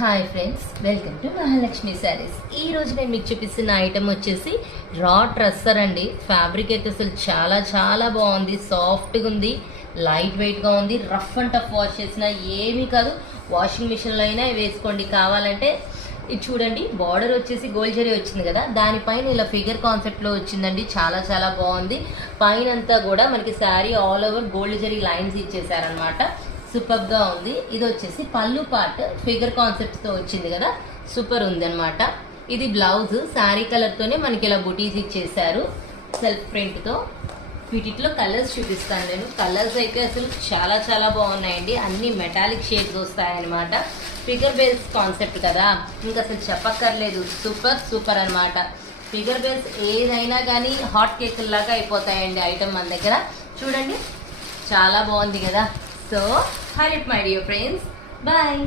Hi friends, welcome to Mahalakshmi saris. ఈ రోజు నేను మీకు చూపిస్తున్న ఐటమ్ వచ్చేసి రా ట్రస్సర్ అండి. ఫ్యాబ్రిక్ అయితే అసలు చాలా చాలా బాగుంది, సాఫ్ట్గా ఉంది, లైట్ వెయిట్గా ఉంది. రఫ్ అండ్ టఫ్ వాష్ చేసిన ఏమీ కాదు, వాషింగ్ మిషన్లో అయినా వేసుకోండి. కావాలంటే ఇది చూడండి, బార్డర్ వచ్చేసి గోల్డ్ జరీ వచ్చింది కదా, దానిపైన ఇలా ఫిగర్ కాన్సెప్ట్లో వచ్చిందండి. చాలా చాలా బాగుంది. పైన అంతా కూడా మనకి sari all over gold zari lines ఇచ్చేసారనమాట. సూపర్ గా ఉంది. ఇది వచ్చేసి పళ్ళు పార్ట్ ఫిగర్ కాన్సెప్ట్ తో వచ్చింది కదా, సూపర్ ఉంది అనమాట. ఇది బ్లౌజ్ శారీ కలర్ తోనే మనకి ఇలా బుటీస్ ఇచ్చేసారు సెల్ఫ్ ప్రింట్ తో. వీటిలో కలర్స్ చూపిస్తాను నేను. కలర్స్ అయితే అసలు చాలా చాలా బాగున్నాయండి. అన్ని మెటాలిక్ షేడ్స్ వస్తాయన్నమాట. ఫిగర్ బేస్ కాన్సెప్ట్ కదా, ఇంకా అసలు చెప్పక్కర్లేదు. సూపర్ సూపర్ అనమాట. ఫిగర్ బేస్ ఏదైనా కానీ హాట్ కేక్ లాగా అయిపోతాయండి ఐటమ్ మన దగ్గర. చూడండి చాలా బాగుంది కదా. So, hurry up my dear friends. Bye.